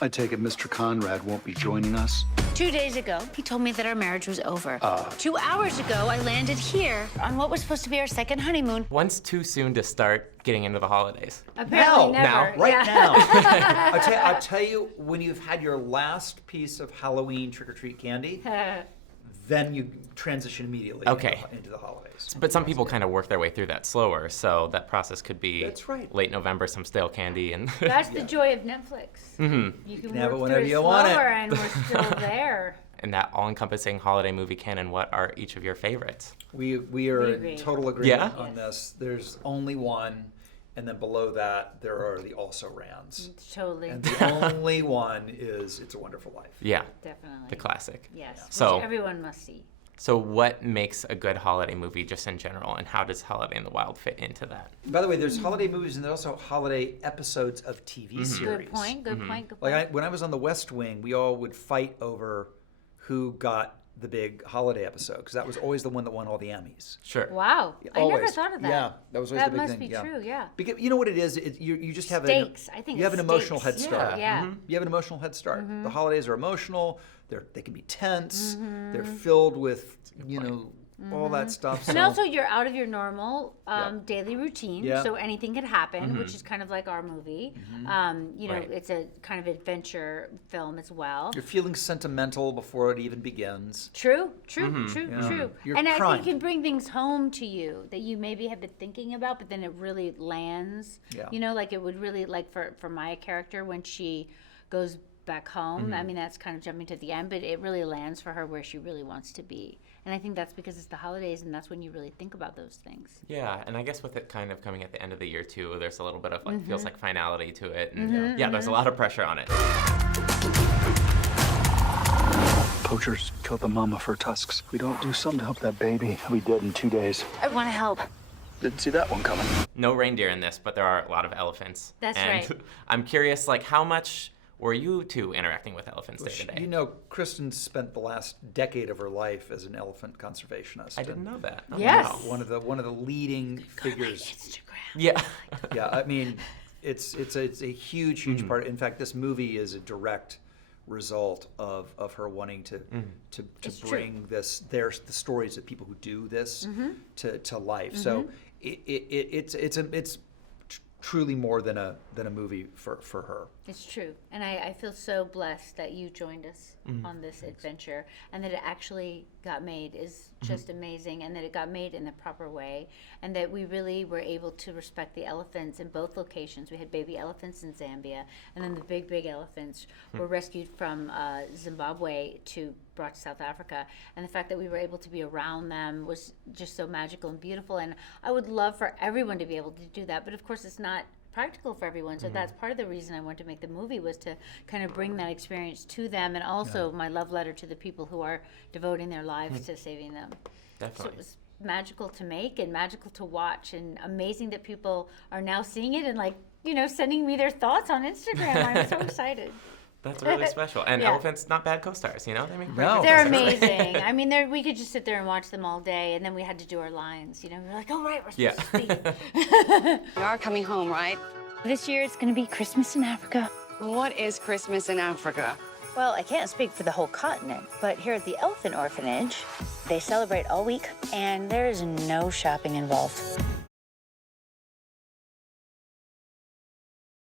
I take it Mr. Conrad won't be joining us? 2 days ago, he told me that our marriage was over. 2 hours ago, I landed here on what was supposed to be our second honeymoon. When's too soon to start getting into the holidays? Now, Apparently never. right Yeah. now. I'll tell you, when you've had your last piece of Halloween trick-or-treat candy, then you transition immediately into the holidays. But some people kind of work their way through that slower, so that process could be That's right. late November, some stale candy, and That's the joy of Netflix. Mm-hmm. You can have it work whenever through it you want it. slower and we're still there. in that all-encompassing holiday movie canon, what are each of your favorites? We are agree. in total agreement Yeah? on this. There's only one, and then below that there are the also-rans. Totally. And the only one is It's a Wonderful Life. Yeah, Definitely. the classic. Yes, So- which everyone must see. So what makes a good holiday movie just in general, and how does Holiday in the Wild fit into that? By the way, there's holiday movies and there's also holiday episodes of TV series. Good point, good point, good point. Like when I was on the West Wing, we all would fight over who got the big holiday episode, because that was always the one that won all the Emmys. Sure. Wow, I never Always. thought of that. Yeah, that was always That the big must thing. be yeah. true, yeah. Because you know what it is? You just have Stakes. I think you have it's an emotional stakes. head start. Yeah. You have an emotional head start. The holidays are emotional. They can be tense. Mm-hmm. They're filled with all that stuff. And So- also, you're out of your normal Yeah. daily routine, Yeah. so anything could happen, which is kind of like our movie. Right. It's a kind of adventure film as well. you're feeling sentimental before it even begins. True. Yeah. You're And I crying. think it can bring things home to you that you maybe have been thinking about, but then it really lands. Yeah. Like it would really, like for my character, when she goes back home, I mean, that's kind of jumping to the end, but it really lands for her where she really wants to be. And I think that's because it's the holidays, and that's when you really think about those things. Yeah, and I guess with it kind of coming at the end of the year too, there's a little bit of like feels like finality to it, and yeah, there's a lot of pressure on it. Poachers killed the mama for tusks. We don't do something to help that baby. We dead in 2 days. I want to help. Didn't see that one coming. No reindeer in this, but there are a lot of elephants. That's and right. I'm curious, like, how much were you two interacting with elephants day to day? You know, Kristin spent the last decade of her life as an elephant conservationist. I didn't know that. Oh, Yes. wow. One of the leading figures. Instagram. Yeah. Yeah, I mean, it's a huge part. In fact, this movie is a direct result of her wanting to bring the stories of people who do this to life. So it's truly more than a movie for her. It's true. And I feel so blessed that you joined us on this adventure, and that it actually got made is just amazing, and that it got made in the proper way, and that we really were able to respect the elephants in both locations. We had baby elephants in Zambia, and then the big elephants were rescued from Zimbabwe brought to South Africa, and the fact that we were able to be around them was just so magical and beautiful, and I would love for everyone to be able to do that, but of course it's not practical for everyone, so that's part of the reason I wanted to make the movie, was to kind of bring that experience to them, and also my love letter to the people who are devoting their lives to saving them. So Definitely. it was magical to make and magical to watch, and amazing that people are now seeing it and sending me their thoughts on Instagram. I'm so excited. That's really special. And Yeah. elephants, not bad co-stars, They make great No. They're co-stars. amazing. I mean, we could just sit there and watch them all day, and then we had to do our lines. We were like, oh, right, we're supposed to speak. You are coming home, right? This year it's going to be Christmas in Africa. What is Christmas in Africa? Well, I can't speak for the whole continent, but here at the Elephant Orphanage, they celebrate all week, and there is no shopping involved.